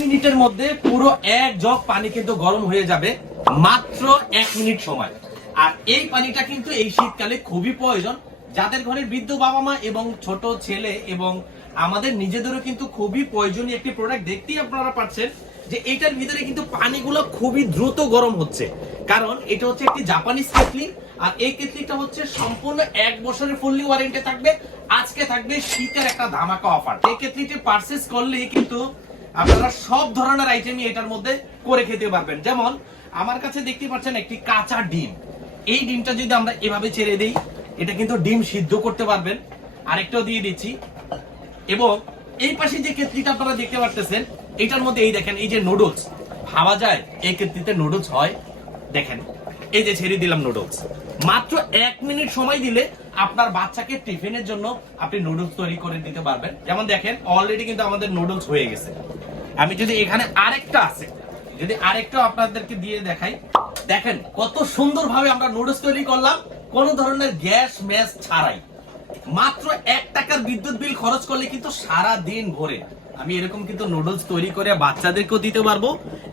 মিনিটের মধ্যে পুরো এক জগ পানি কিন্তু গরম হয়ে যাবে, মাত্র 1 মিনিট সময়। আর এই পানিটা কিন্তু এই শীতকালে খুবই প্রয়োজন, যাদের ঘরে বৃদ্ধ বাবা মা এবং ছোট ছেলে এবং আমাদের নিজেদেরও কিন্তু খুবই প্রয়োজনীয় একটি প্রোডাক্ট। দেখতেই আপনারা পাচ্ছেন যে এটার ভিতরে কিন্তু পানিগুলো খুবই দ্রুত গরম হচ্ছে, কারণ এটা হচ্ছে একটি জাপানিজ কেটলি। আর এই কেটলিটা হচ্ছে সম্পূর্ণ 1 বছরের ফুললি ওয়ারেন্টি থাকবে। আজকে থাকবে শীতের একটা ধামাকা অফার। এই কেটলিটি পারচেজ করলে কিন্তু আপনারা সব ধরনের আইটেমই এটার মধ্যে করে খেতে পারবেন। যেমন আমার কাছে দেখতে পাচ্ছেন একটি কাঁচা ডিম, এই ডিমটা যদি আমরা এভাবে ছেড়ে দিই, এটা কিন্তু ডিম সিদ্ধ করতে পারবেন। আরেকটাও দিয়ে দিচ্ছি। এবং এই পাশে যে কেটলিটা আপনারা দেখতে পাচ্ছেন, এটার মধ্যে এই দেখেন, এই যে নুডলস ভাবা যায়, এই কেটলিতে নুডলস হয়। দেখেন এই যে ছেড়ে দিলাম নুডলস, মাত্র 1 মিনিট সময় দিলে আপনার বাচ্চাকে টিফিনের জন্য আপনি নুডলস তৈরি করে দিতে পারবেন। যেমন দেখেন অলরেডি কিন্তু আমাদের নুডলস হয়ে গেছে। আমি যদি এখানে আরেকটা আছে, যদি আরেকটা আপনাদেরকে দিয়ে দেখাই, দেখেন কত সুন্দরভাবে আমরা নুডলস তৈরি করলাম, কোন ধরনের গ্যাস ম্যাস ছাড়াই। মাত্র 1 টাকার বিদ্যুৎ বিল খরচ করলে কিন্তু সারা দিন ভরে আমি এরকম কিন্তু নুডলস তৈরি করে বাচ্চাদেরকেও দিতে পারবো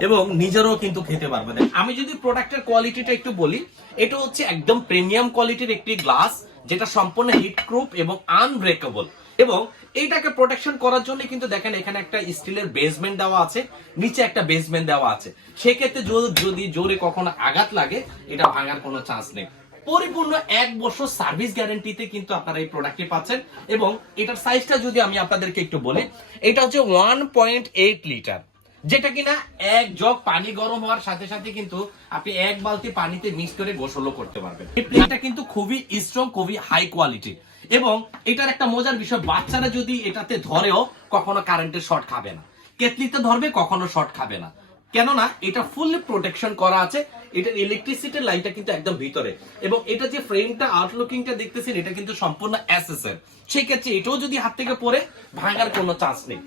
এবং নিজেরও কিন্তু খেতে পারবো। আমি যদি প্রোডাক্টের কোয়ালিটিটা একটু বলি, এটা হচ্ছে একদম প্রিমিয়াম কোয়ালিটির একটি গ্লাস, যেটা সম্পূর্ণ হিট প্রুফ এবং আনব্রেকেবল। এবং এইটাকে প্রোটেকশন করার জন্য কিন্তু দেখেন এখানে একটা স্টিলের বেসমেন্ট দেওয়া আছে, নিচে একটা বেসমেন্ট দেওয়া আছে। সেক্ষেত্রে যদি জোরে কখনো আঘাত লাগে, এটা ভাঙার কোনো চান্স নেই। পরিপূর্ণ 1 বছর সার্ভিস গ্যারান্টিতে কিন্তু আপনারা এই প্রোডাক্টটি পাচ্ছেন। এবং এটার সাইজটা যদি আমি আপনাদেরকে একটু বলি, এটা হচ্ছে 1.8 লিটার, যেটা কিনা 1 জগ পানি গরম হওয়ার সাথে সাথে কিন্তু আপনি 1 বালতি পানিতে মিক্স করে গোসলও করতে পারবেন। এই প্লেটটা কিন্তু খুবই স্ট্রং, খুবই হাই কোয়ালিটি। এবং এটার একটা মজার বিষয়, বাচ্চারা যদি এটাতে ধরেও কখনো কারেন্টের শর্ট খাবে না, কেটলিতে ধরবে কখনো শর্ট খাবে না, কেননা এটা ফুললি প্রোটেকশন করা আছে। এটার ইলেকট্রিসিটির লাইনটা কিন্তু একদম ভিতরে। এবং এটা যে ফ্রেমটা আউটলুকিংটা দেখতেছেন, এটা কিন্তু সম্পূর্ণ এসএসএর। সেই ক্ষেত্রে এটাও যদি হাত থেকে পড়ে ভাঙার কোনো চান্স নেই।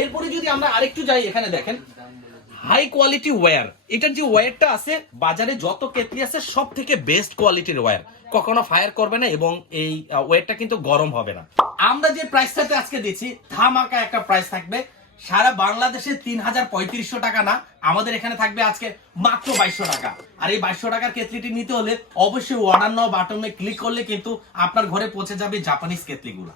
এরপরে যদি আমরা আরেকটু যাই, এখানে দেখেন হাই কোয়ালিটি ওয়্যার। এটার যে ওয়্যারটা আছে, বাজারে যত কেটলি আছে সব থেকে বেস্ট কোয়ালিটির ওয়্যার, কখনো ফায়ার করবে না এবং এই ওয়্যারটা কিন্তু গরম হবে না। আমরা যে প্রাইসটাতে আজকে দিচ্ছি, ধামাকা একটা প্রাইস থাকবে। সারা বাংলাদেশে ৩,৩৫০ টাকা না, আমাদের এখানে থাকবে আজকে মাত্র ২২০০ টাকা। আর এই ২২০০ টাকার কেটলিটি নিতে হলে অবশ্যই অর্ডার নাও বাটনে ক্লিক করলে কিন্তু আপনার ঘরে পৌঁছে যাবে জাপানিজ কেটলিগুলা।